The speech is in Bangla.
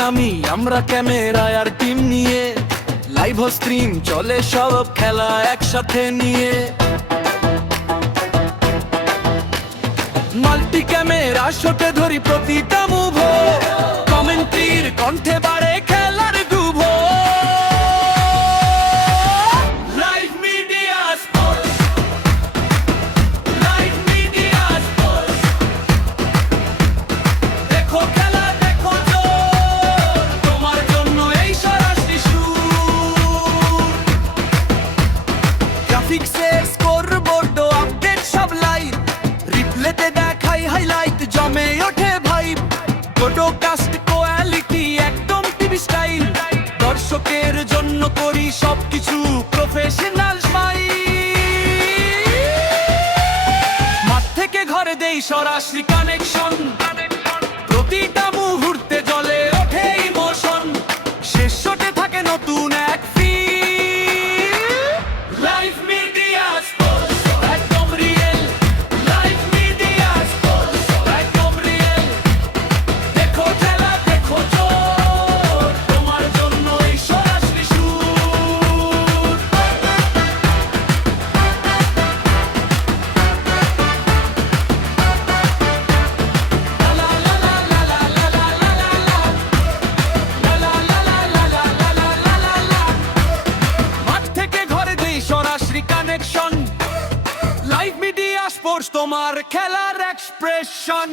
নামি আমরা ক্যামেরায় আর টিম নিয়ে, লাইভ স্ট্রিম চলে সব খেলা একসাথে নিয়ে। মাল্টি ক্যামেরা শটে ধরি প্রতিটা মুভ, কমেন্ট্রির কণ্ঠে বাড়ে খেলার গুভ। Live media sports, live media sports, দেখো খেলা দেখো জোর, তোমার জন্য এই সরাসরি শুট। গ্রাফিক্সের স্কোরবোর্ড আপডেট সব লাইভ, রিপ্লেতে দেখাই হাইলাইট জমে ওঠে ভাইব। ব্রডকাস্ট কোয়ালিটি একদম টিভি স্টাইল, দর্শকের জন্য করি সবকিছু প্রফেশনাল স্মাইল। মাঠ থেকে ঘরে দেই সরাসরি কানেকশন, প্রতিটা মুহূর্তে জ্বলে ওঠে ইমোশন, শেষ শটে থাকে নতুন এক ফিল। লাইভ মিডিয়া স্পোর্টস একদম রিয়েল, লাইভ মিডিয়া স্পোর্টস একদম রিয়েল, দেখো খেলা দেখো জোর, তোমার জন্য এই সরাসরি শুট। লা লা লা লা লা লা লা লা লা লা, লা লা লা লা লা লা লা লা লা লা। মাঠ থেকে ঘরে দেই সরাসরি কানেকশন, লাইভ মিডিয়া স্পোর্টস তোমার খেলার এক্সপ্রেশন।